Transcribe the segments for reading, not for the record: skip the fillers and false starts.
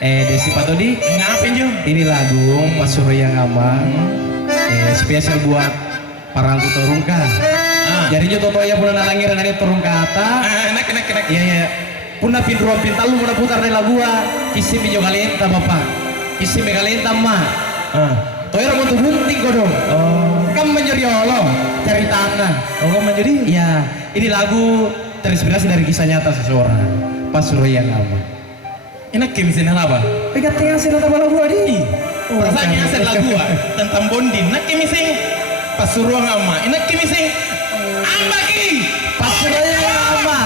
Desi Patodi, Ngapain Jo? ini lagu Mas Surya Ngama, spesial buat para anggota Rungka. Jadi jo toto ya puna nalangiran dari turun ke atas. Enak. Iya iya. Puna pindruan pintalu puna putar dari lagua. Isi minyo kalenta bapak. Isi me kalenta ma. Toyo mau tuh hunting kodo. Kamu menjadi Allah cari tanah. Oh, kamu menjadi? Iya. Ini lagu terinspirasi dari kisah nyata seseorang. Pas Surya Ngama. Enak kemisin apa? Pegat tengah sih nota lagu di. Rasanya aset lagu tentang bondin. Nak kemising pas suruh ngama. Enak kemising ambaki Pas Surya Ngama.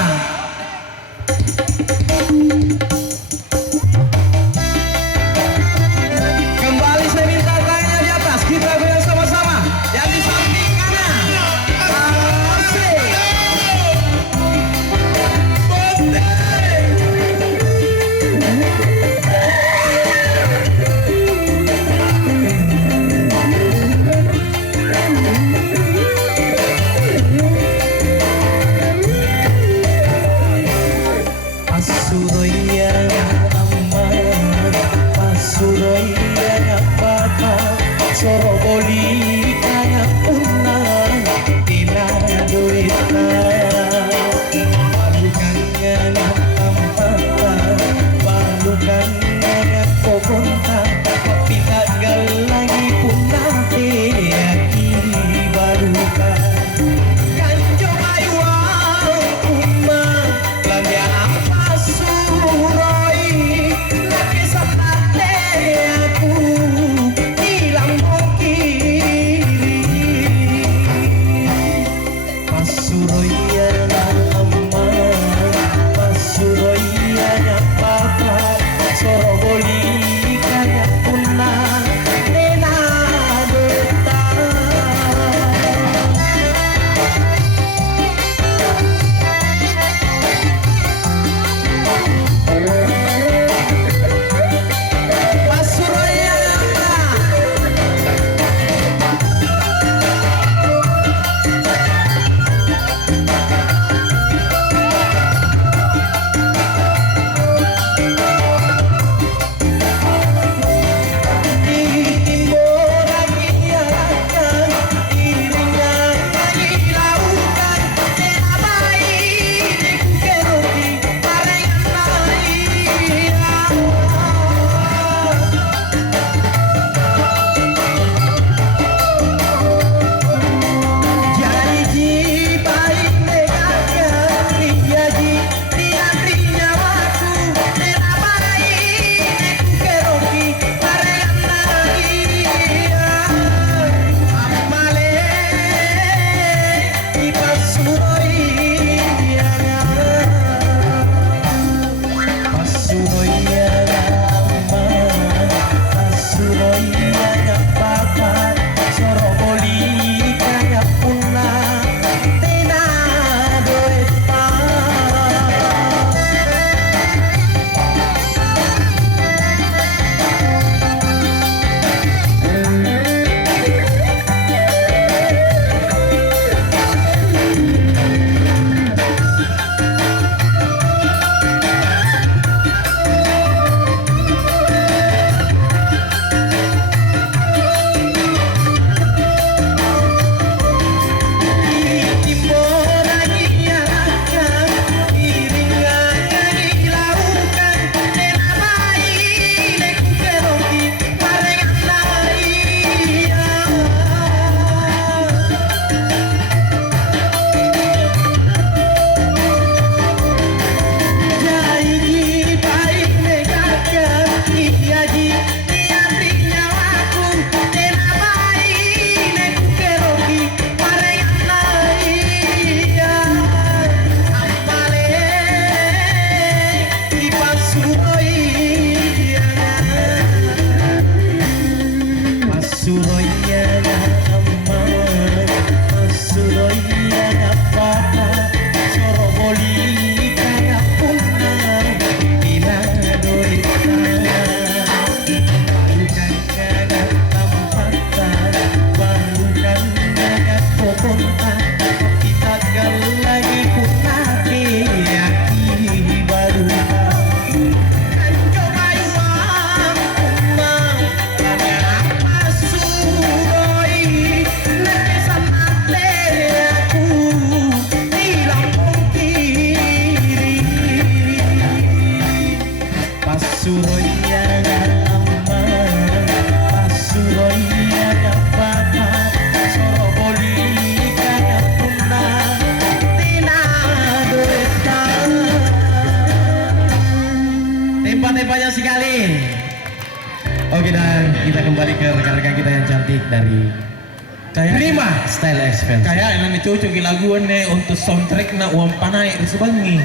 Kembali saya minta tangannya di atas. Kita goyang sama-sama. Yang di samping kanan. Asik. Oke, dan kita kembali ke rekan-rekan kita yang cantik dari Prima Style Expense. Kayak yang cocok lagu nih untuk soundtrack na uang panai di sebangi.